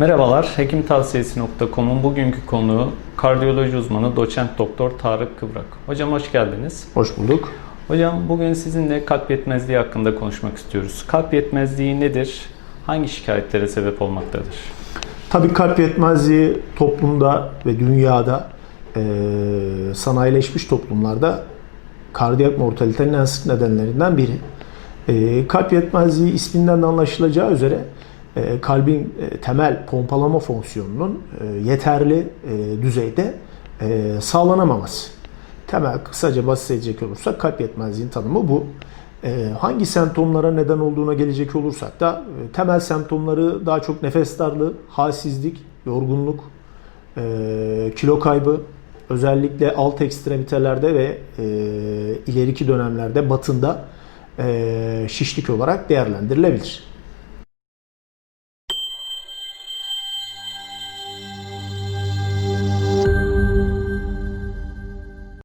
Merhabalar, hekimtavsiyesi.com'un bugünkü konuğu kardiyoloji uzmanı doçent doktor Tarık Kıvrak. Hocam hoş geldiniz. Hoş bulduk. Hocam bugün sizinle kalp yetmezliği hakkında konuşmak istiyoruz. Kalp yetmezliği nedir? Hangi şikayetlere sebep olmaktadır? Tabii kalp yetmezliği toplumda ve dünyada e, sanayileşmiş toplumlarda kardiyak mortalitenin en sık nedenlerinden biri. E, kalp yetmezliği isminden de anlaşılacağı üzere kalbin e, temel pompalama fonksiyonunun e, yeterli e, düzeyde e, sağlanamaması. Temel kısaca bahsedecek olursak kalp yetmezliğinin tanımı bu. E, hangi semptomlara neden olduğuna gelecek olursak da e, temel semptomları daha çok nefes darlığı, halsizlik, yorgunluk, e, kilo kaybı, özellikle alt ekstremitelerde ve e, ileriki dönemlerde batında e, şişlik olarak değerlendirilebilir.